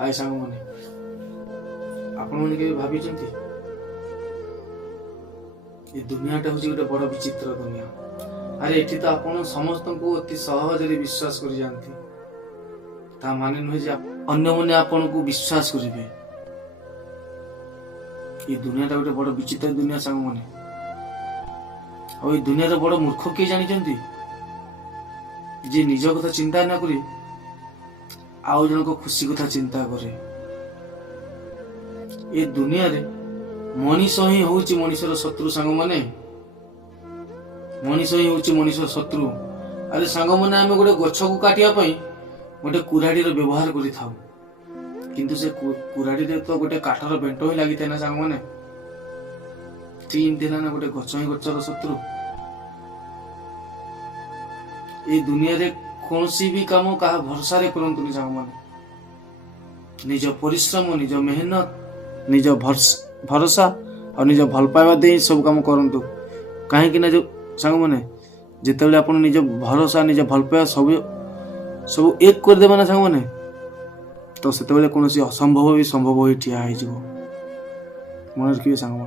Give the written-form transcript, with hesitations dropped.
हाय सांग मैंने आपण मैंने के भाभी ये दुनियाटा हूँ गोटे बड़ विचित्र दुनिया। अरे एठी तो आपण समस्त को अति सहज विश्वास कर जाती ता माने नुहे जे अन्य मैंने आपण को विश्वास करेंगे। ये दुनियाटा गोटे बड़ विचित्र दुनिया सांग मैंने और ये दुनिया बड़ मूर्ख किए जानी जे निज कथा चिंता न करी आउ जन को खुशी कथा चिंता करे। ये दुनिया रे मनीष ही होची मनीषर शत्रु सांग माने मनीष ही होची मनीषर शत्रु। अरे सांग माने आमे गोटे गछ को काटिया पई गोटे कुराड़ी रो व्यवहार करि थाउ किंतु से कुराड़ी रे तो गोटे काठर बेंट ही लागि ना सांग माने तीन दिन ना गोटे गछ ही गछर शत्रु। ये दुनिया रे कौनसी भी काम कहा भरोसा रे करंतु सांग माने निज परिश्रम निज मेहनत निज भरोसा और निज भल पाइबा दे सब काम करंतु कहीं ना जो सांग माने जिते आप निज भरोसा निज भल पाइबा सब एक कर देबा ना सांग माने तो सेते कौन असंभव भी संभव हो ठिया मन रखिए सांग।